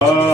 Oh.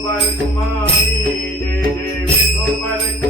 आज गोबर कुमारी जय जय गोबर कुमारी